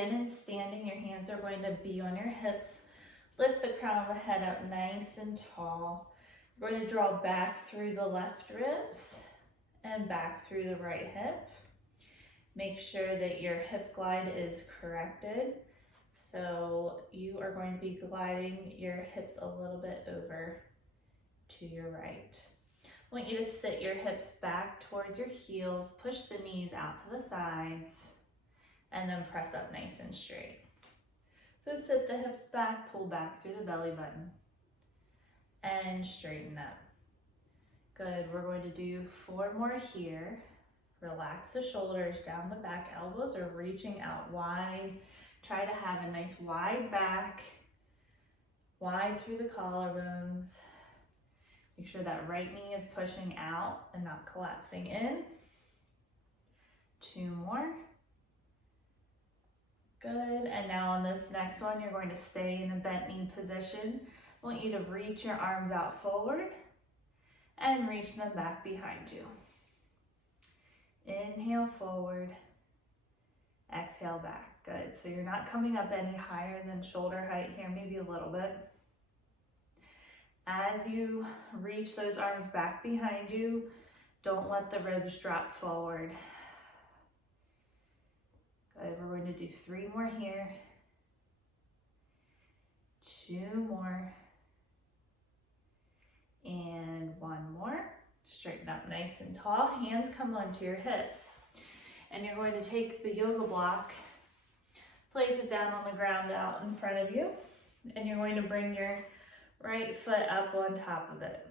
And standing, your hands are going to be on your hips. Lift the crown of the head up nice and tall. You're going to draw back through the left ribs and back through the right hip. Make sure that your hip glide is corrected. So you are going to be gliding your hips a little bit over to your right. I want you to sit your hips back towards your heels, push the knees out to the sides, and then press up nice and straight. So sit the hips back, pull back through the belly button, and straighten up. Good, we're going to do 4 more here. Relax the shoulders down the back, elbows are reaching out wide. Try to have a nice wide back, wide through the collarbones. Make sure that right knee is pushing out and not collapsing in. 2 more. Good, and now on this next one, you're going to stay in a bent knee position. I want you to reach your arms out forward and reach them back behind you. Inhale forward, exhale back. Good, so you're not coming up any higher than shoulder height here, maybe a little bit. As you reach those arms back behind you, don't let the ribs drop forward. Good, we're going to do 3 more here. 2 more. And 1 more. Straighten up nice and tall. Hands come onto your hips. And you're going to take the yoga block, place it down on the ground out in front of you, and you're going to bring your right foot up on top of it.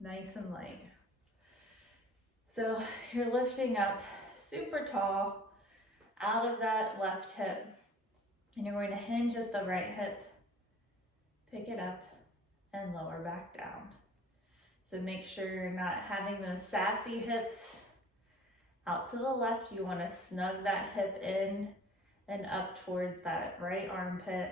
Nice and light. So you're lifting up super tall out of that left hip, and you're going to hinge at the right hip, pick it up, and lower back down. So make sure you're not having those sassy hips out to the left. You want to snug that hip in and up towards that right armpit.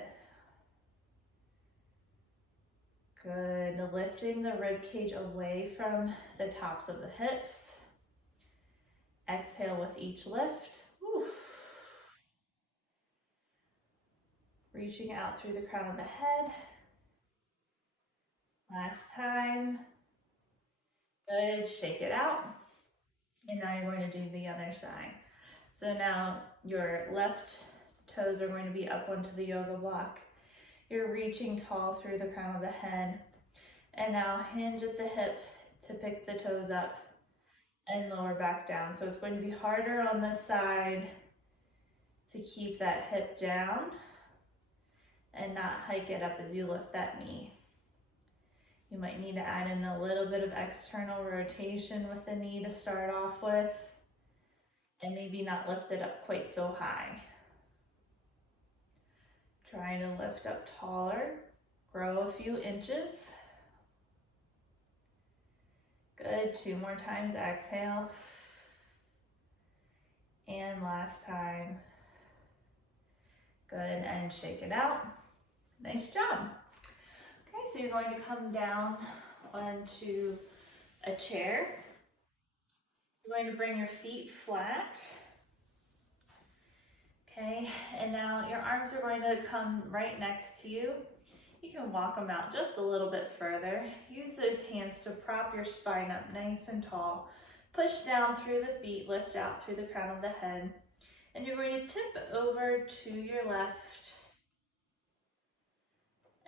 Good, lifting the rib cage away from the tops of the hips. Exhale with each lift. Whew. Reaching out through the crown of the head. Last time. Good, shake it out. And now you're going to do the other side. So now your left toes are going to be up onto the yoga block. You're reaching tall through the crown of the head. And now hinge at the hip to pick the toes up and lower back down. So it's going to be harder on this side to keep that hip down and not hike it up as you lift that knee. You might need to add in a little bit of external rotation with the knee to start off with, and maybe not lift it up quite so high. Trying to lift up taller, grow a few inches. Good, 2 more times, exhale. And last time. Good, and shake it out. Nice job. Okay, so you're going to come down onto a chair. You're going to bring your feet flat. Okay, and now your arms are going to come right next to you. You can walk them out just a little bit further. Use those hands to prop your spine up nice and tall. Push down through the feet, lift out through the crown of the head. And you're going to tip over to your left.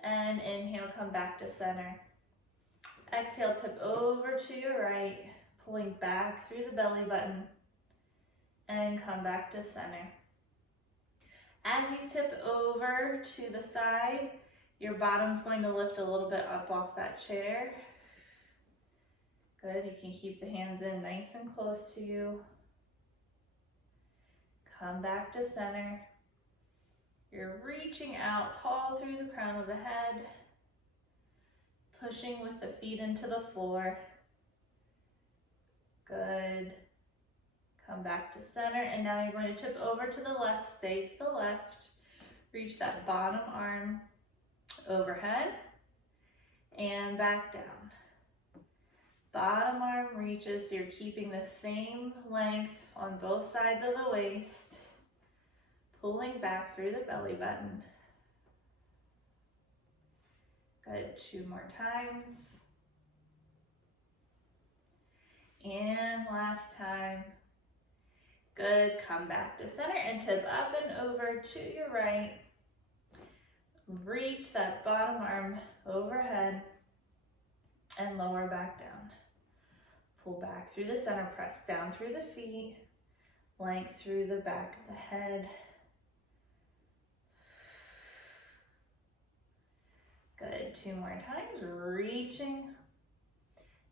And inhale, come back to center. Exhale, tip over to your right, pulling back through the belly button. And come back to center. As you tip over to the side, your bottom's going to lift a little bit up off that chair. Good, you can keep the hands in nice and close to you. Come back to center. You're reaching out tall through the crown of the head, pushing with the feet into the floor. Good. Come back to center, and now you're going to tip over to the left, stay to the left. Reach that bottom arm overhead and back down. Bottom arm reaches, so you're keeping the same length on both sides of the waist. pulling back through the belly button. Good, 2 more times. And last time. Good, come back to center and tip up and over to your right. Reach that bottom arm overhead and lower back down. Pull back through the center, press down through the feet, length through the back of the head. Good, 2 more times, reaching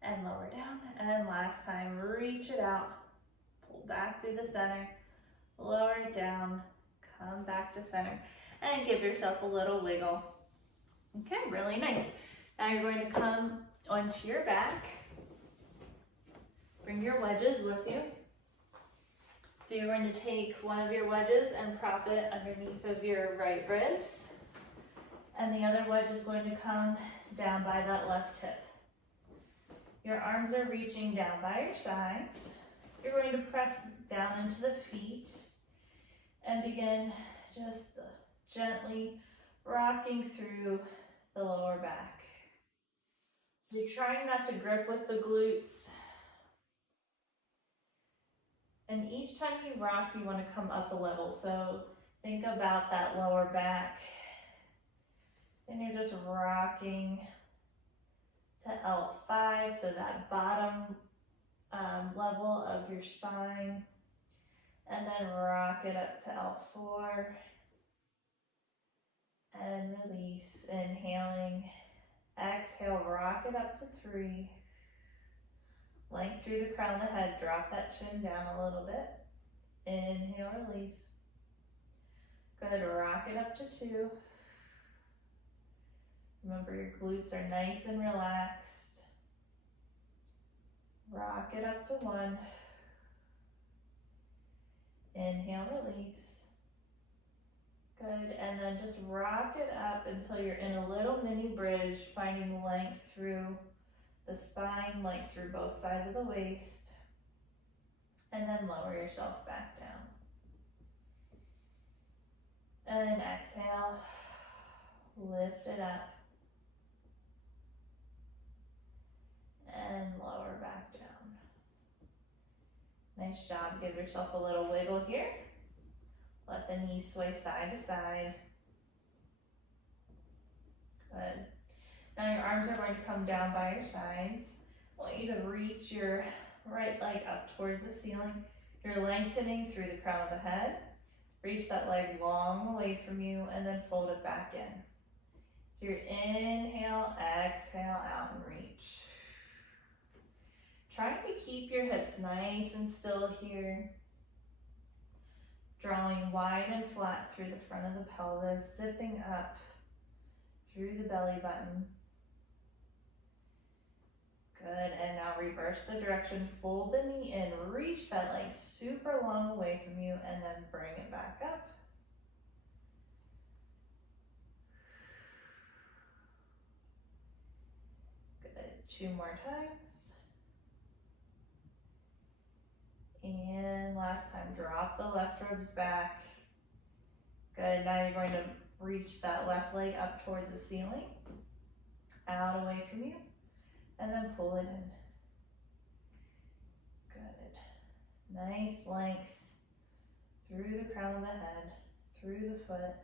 and lower down. And last time, reach it out, pull back through the center, lower it down, come back to center, and give yourself a little wiggle. Okay, really nice. Now you're going to come onto your back. Bring your wedges with you. So you're going to take one of your wedges and prop it underneath of your right ribs. And the other wedge is going to come down by that left hip. Your arms are reaching down by your sides. You're going to press down into the feet and begin just gently rocking through the lower back. So you're trying not to grip with the glutes. And each time you rock, you want to come up a level. So think about that lower back. And you're just rocking to L5, so that bottom level of your spine. And then rock it up to L4. And release, inhaling. Exhale, rock it up to 3. Length through the crown of the head, drop that chin down a little bit. Inhale, release. Good, rock it up to 2. Remember your glutes are nice and relaxed. Rock it up to 1. Inhale, release. Good, and then just rock it up until you're in a little mini bridge, finding length through the spine, length through both sides of the waist. And then lower yourself back down. And exhale, lift it up. And lower back down. Nice job, give yourself a little wiggle here. Let the knees sway side to side. Good. Now your arms are going to come down by your sides. I want you to reach your right leg up towards the ceiling. You're lengthening through the crown of the head. Reach that leg long away from you and then fold it back in. So your inhale, exhale, out and reach. Trying to keep your hips nice and still here. Drawing wide and flat through the front of the pelvis, zipping up through the belly button. Good, and now reverse the direction, fold the knee in, reach that leg super long away from you, and then bring it back up. Good, 2 more times. And last time, drop the left ribs back. Good, now you're going to reach that left leg up towards the ceiling, out away from you, and then pull it in. Good, nice length through the crown of the head, through the foot.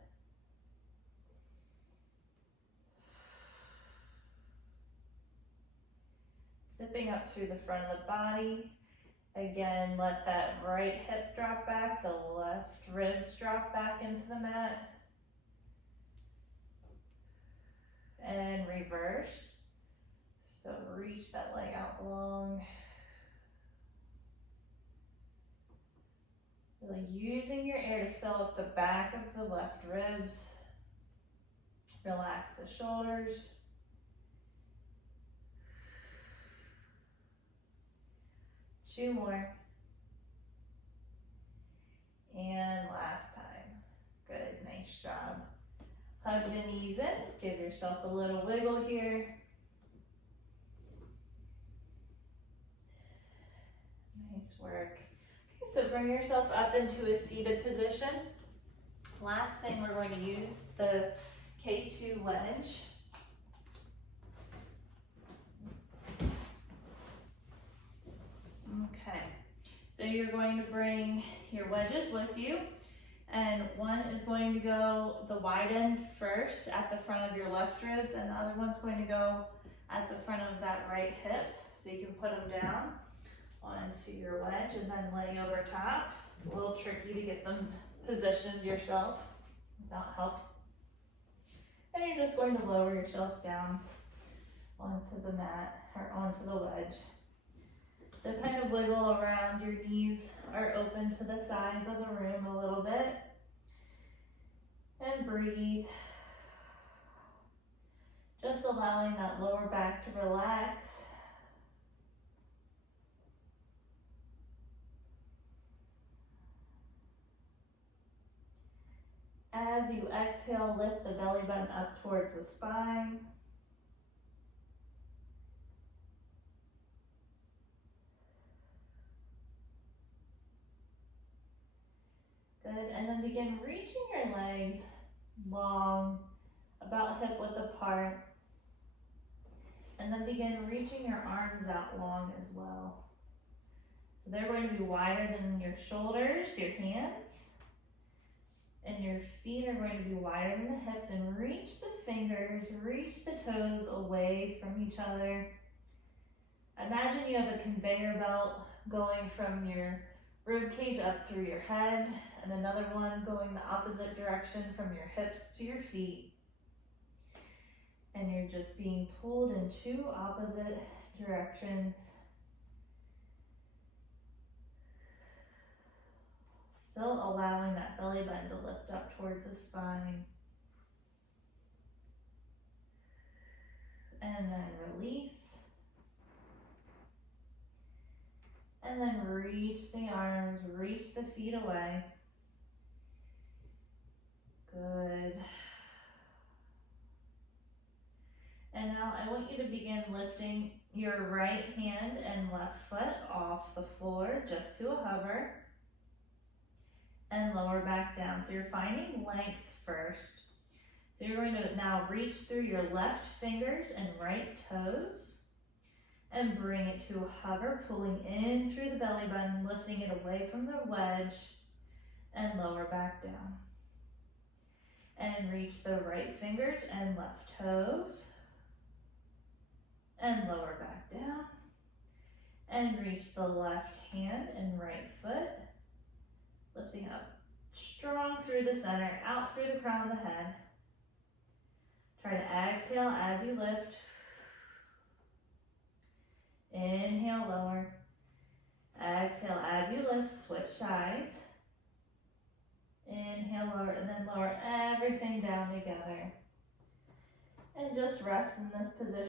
Zipping up through the front of the body. Again, let that right hip drop back, the left ribs drop back into the mat. And reverse. So reach that leg out long. Really using your air to fill up the back of the left ribs. Relax the shoulders. Two more. And last time. Good, nice job. Hug the knees in, give yourself a little wiggle here. Nice work. Okay, so bring yourself up into a seated position. Last thing, we're going to use the K2 wedge. Okay, so you're going to bring your wedges with you, and one is going to go the wide end first at the front of your left ribs, and the other one's going to go at the front of that right hip. So you can put them down onto your wedge and then lay over top. It's a little tricky to get them positioned yourself without help. And you're just going to lower yourself down onto the mat or onto the wedge. So kind of wiggle around, your knees are open to the sides of the room a little bit. And breathe. Just allowing that lower back to relax. As you exhale, lift the belly button up towards the spine. Good, and then begin reaching your legs long, about hip width apart. And then begin reaching your arms out long as well. So they're going to be wider than your shoulders, your hands. And your feet are going to be wider than the hips, and reach the fingers, reach the toes away from each other. Imagine you have a conveyor belt going from your rib cage up through your head, and another one going the opposite direction from your hips to your feet. And you're just being pulled in two opposite directions. Still allowing that belly button to lift up towards the spine. And then release. And then reach the arms, reach the feet away. Good. And now I want you to begin lifting your right hand and left foot off the floor just to a hover. And lower back down. So you're finding length first. So you're going to now reach through your left fingers and right toes and bring it to a hover, pulling in through the belly button, lifting it away from the wedge and lower back down. And reach the right fingers and left toes and lower back down. And reach the left hand and right foot, lifting up strong through the center, out through the crown of the head. Try to exhale as you lift. Inhale, lower. Exhale as you lift, switch sides. Inhale, lower, and then lower everything down together. And just rest in this position.